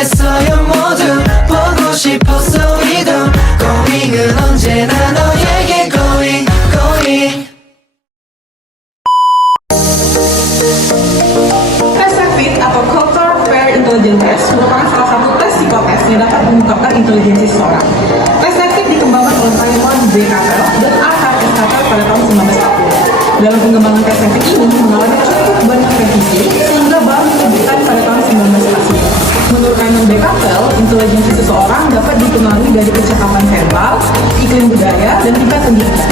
고민했어요 모두 보고 싶었어 우리도 고민은 언제나 너에게 going Tes CEPIT atau Cultural Fair Intelligence Test merupakan salah satu tes psikotes yang dapat mengungkapkan intelijensi seseorang. Tes CEPIT dikembangkan oleh Taiwan Dekatel dan Arthur Dekatel pada tahun 1940. Dalam pengembangan tes CEPIT ini mengalami cukup banyak revisi sehingga baru diterbitkan pada tahun 1940. Menurut Raymond Dekatel, intelijensi seseorang dapat dipengaruhi dari kecakapan verbal, iklim budaya, dan tingkat pendidikan.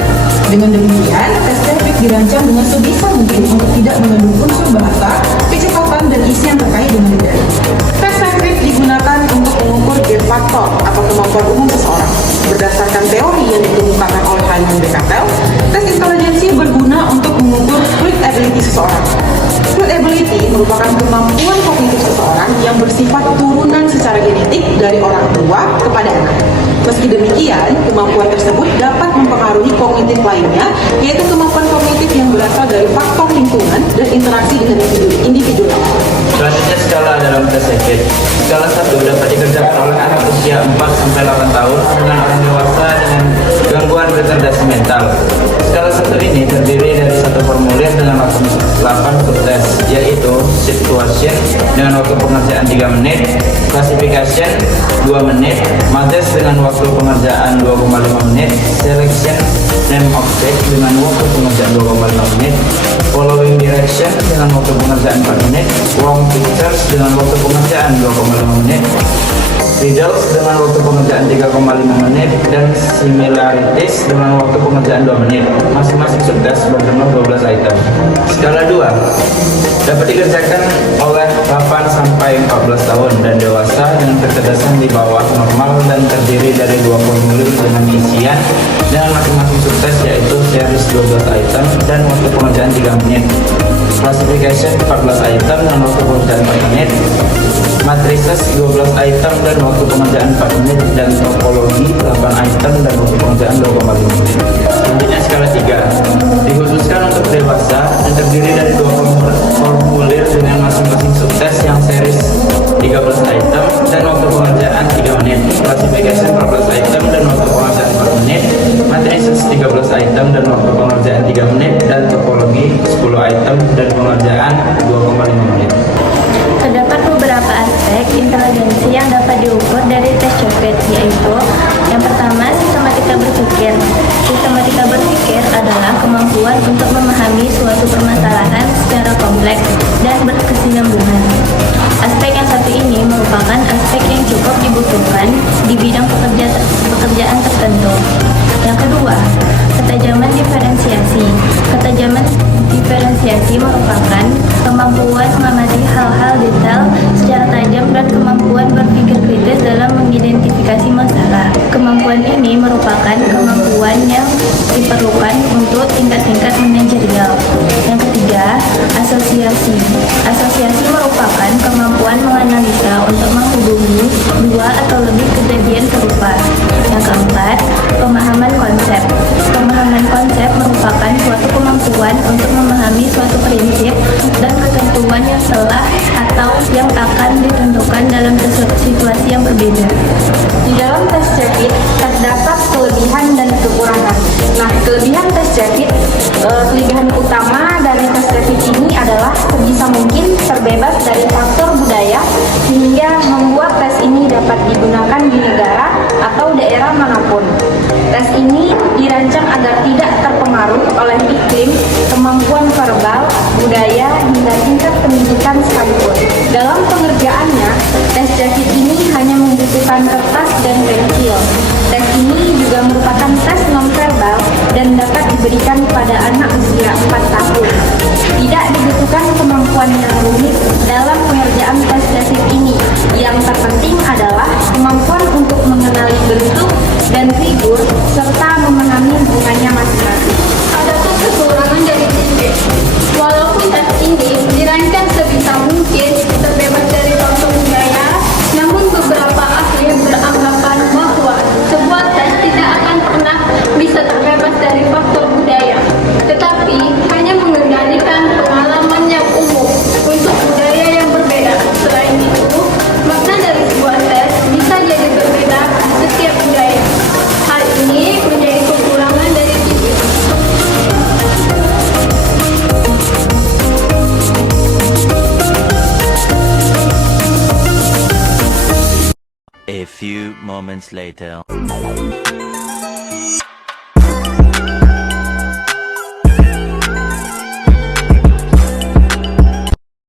Dengan demikian, tes CEPIT dirancang dengan sebisa mungkin untuk tidak mengandung unsur bahasa, kecakapan, dan isi yang terkait dengan budaya. Tes CEPIT digunakan untuk mengukur faktor atau kemampuan umum seseorang. Berdasarkan teori yang dikemukakan oleh Raymond Dekatel, tes intelijensi berguna untuk mengukur fluid ability seseorang. Fluid ability merupakan kemampuan kognitif seseorang yang bersifat turunan secara genetik dari orang tua kepada anak. Meski demikian, kemampuan tersebut dapat mempengaruhi kognitif lainnya, yaitu kemampuan kognitif yang berasal dari faktor lingkungan dan interaksi dengan individu. Selanjutnya skala dalam tes CEPIT. Skala 1 dapat dikerjakan oleh anak usia 4-8 tahun dengan orang dewasa dengan gangguan retardasi mental. Skala 1 ini terdiri dari satu formulir dengan 8 subtes, yaitu situation dengan waktu pengerjaan 3 menit, classification 2 menit, maths dengan waktu pengerjaan 2,5 menit, selection name object dengan waktu pengerjaan 2,5 menit, following direction dengan waktu pengerjaan 4 menit, wrong pictures dengan waktu pengerjaan 2,5 menit, results dengan waktu pengerjaan 3,5 menit, dan similarities dengan waktu pengerjaan 2 menit. Masing-masing subtes berjumlah 12 item. Skala 2 dapat dikerjakan oleh 8-14 tahun dan dewasa dengan kecerdasan di bawah normal dan terdiri dari 2 formulir dengan isian dengan masing-masing subtes yaitu series 12 item dan waktu pengerjaan 3 menit, classification 14 item dan waktu pengerjaan 4 menit, matrices 12 item dan waktu pengerjaan 4 menit, dan topologi 8 item dan waktu pengerjaan 2,5 menit. Selanjutnya skala 3 dikhususkan untuk dewasa dan terdiri dari 2 formulir dengan masing-masing subtes yang series 13 item dan waktu pengerjaan 3 menit, classification 14 item dan waktu pengerjaan 4 menit, matrices 13 item dan waktu pengerjaan 3 menit, dan topologi 10 item dan pengerjaan 2,5 menit. Terdapat beberapa aspek intelijensi yang dapat diukur dari tes CEPIT, yaitu yang pertama, sistematika berpikir. Sistematika berpikir adalah kemampuan untuk memahami suatu permasalahan secara kompleks dan berkesinambungan. Aspek yang satu ini merupakan aspek yang cukup dibutuhkan di bidang pekerjaan tertentu. Yang kedua, ketajaman diferensiasi. Ketajaman diferensiasi merupakan kemampuan mengamati hal-hal detail secara tajam dan kemampuan berpikir kritis dalam mengidentifikasi masalah. Kemampuan ini merupakan kemampuan yang diperlukan untuk tingkat-tingkat manajerial. Yang ketiga, asosiasi. Asosiasi merupakan kemampuan menganalisa untuk menghubungi 2 atau lebih kejadian serupa. Yang keempat, pemahaman konsep. Pemahaman konsep merupakan suatu kemampuan untuk memahami suatu prinsip dan ketentuan yang salah atau yang akan ditentukan dalam situasi yang berbeda. Di dalam tes CEPIT terdapat kelebihan dan kekurangan. Nah, kelebihan tes CEPIT, kelebihan utama dari tes CEPIT ini adalah sebisa mungkin terbebas dari faktor budaya sehingga membuat tes ini dapat digunakan di negara atau daerah manapun. Tes ini dirancang agar tidak terpengaruh oleh iklim, kemampuan verbal, budaya, hingga tingkat pendidikan sekalipun. Dalam pengerjaannya, tes CEPIT ini hanya membutuhkan kertas dan pensil. Tes ini juga merupakan tes nonverbal dan dapat diberikan pada anak usia 4 tahun. Tidak dibutuhkan kemampuan yang rumit dalam pengerjaan tes CEPIT ini. Yang terpenting adalah kemampuan untuk mengenali bentuk dan figur serta memahami hubungannya masing-masing. Adapun kekurangan dari CEPIT, walaupun tes ini dirancang sebisa mungkin terbebas dari faktor budaya, namun beberapa ahli beranggapan bahwa sebuah tes tidak akan pernah bisa terbebas dari faktor budaya, tetapi hanya mengendalikan pengalaman yang umum untuk budaya yang berbeda. Selain itu, makna dari sebuah few moments later.